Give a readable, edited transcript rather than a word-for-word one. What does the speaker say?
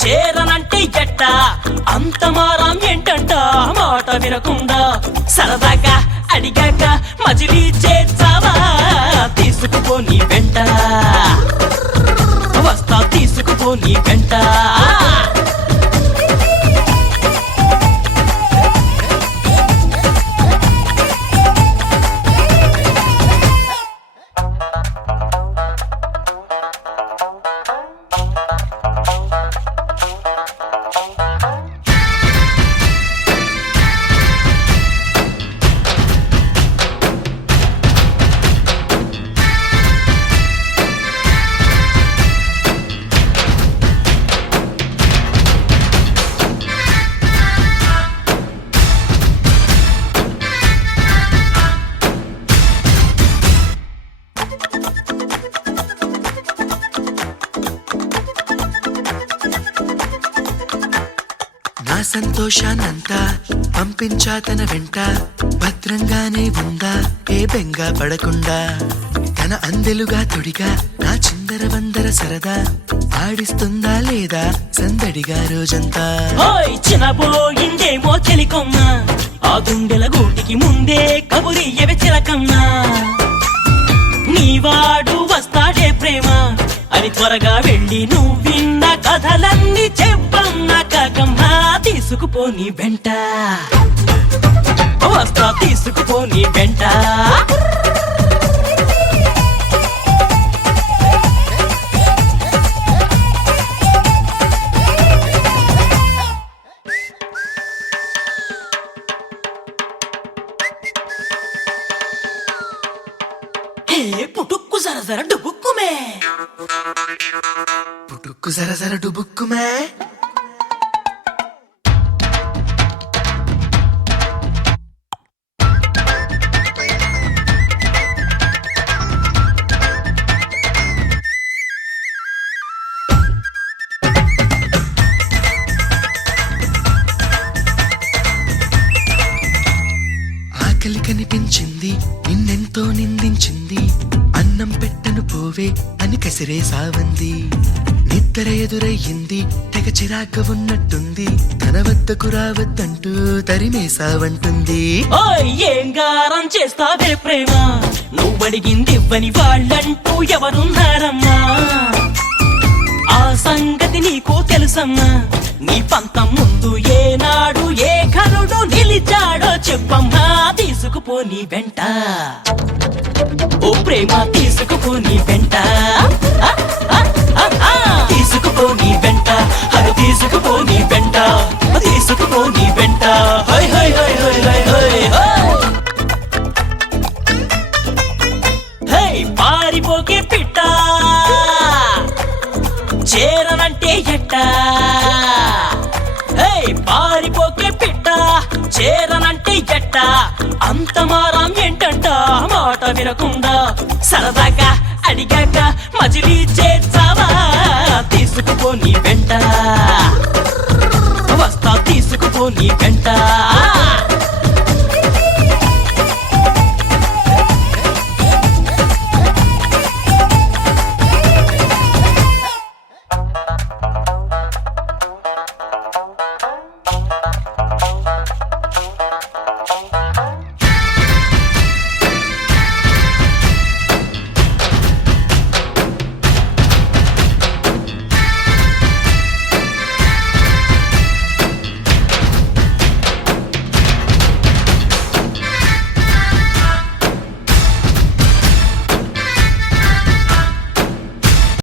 చేరనంటే ఎట్ట అంత మారం ఏంటంట మాట వినకుండా సరదాగా అడిగాక మజిలీ చేర్చావా తీసుకుపోని వెంట వస్తా తీసుకుపోని వెంట నా సంతోషాన్నంతా పంపించా తన వెంట భద్రంగానే ఉందా ఏ బెంగా పడకుండా తన అందెలుగా తొడిగా నా చిందర వందర సరదా ఆడిస్తుందా లేదా సందడిగా రోజంతా చిన్నపోయిందేమో చెలికొమ్మ ఆ గుండెల గూటికి ముందే కబురియవే చిలకన్నా నీవాడు వస్తాడే ప్రేమ అని త్వరగా వెళ్ళి నువ్వు విన్న కథలన్నీ చెప్పన్నా కాకమ్మా తీసుకుపోని వెంట వస్తా తీసుకుపోని వెంట పుట్టుక్కు జర డుబుక్కుమే పుట్టుక్కు జర డుబుక్కుమే ఆకలి కనిపించింది నిన్నెంతో నిందించింది అన్నం పెట్టను పోవే అని కసిరే సావంది నిద్ర ఎదురయ్యింది తెగ చిరాక ఉన్నట్టుంది తన వద్దకు రావద్దంటూ తరిమే సావంటుంది ఏం గారం చేస్తావే ప్రేమ నువ్వడిగింది ఇవ్వని వాళ్ళంటూ ఎవరున్నారమ్మా ఆ సంగతి నీకు తెలుసమ్మా నీ పంతం ముందు ఏనాడు ఏ ఘనుడు నిలిచాడో చెప్పమ్మా తీసుకుపోని వెంట ఓ ప్రేమ తీసుకుపోని వెంట తీసుకుపోని వెంట అది తీసుకుపోని వెంట తీసుకుపోని వెంట హై హై హై హై హై హై హై పారిపోకే పిట్ట చేరనంటే ఎట్ట హై పారిపోకే పిట్ట చేరనంటే ఎట్ట అంత మారం ఏంటంట మాట వినకుండా సరదాగా అడిగాక మజిలీ చేర్చావా తీసుకుపోని వెంట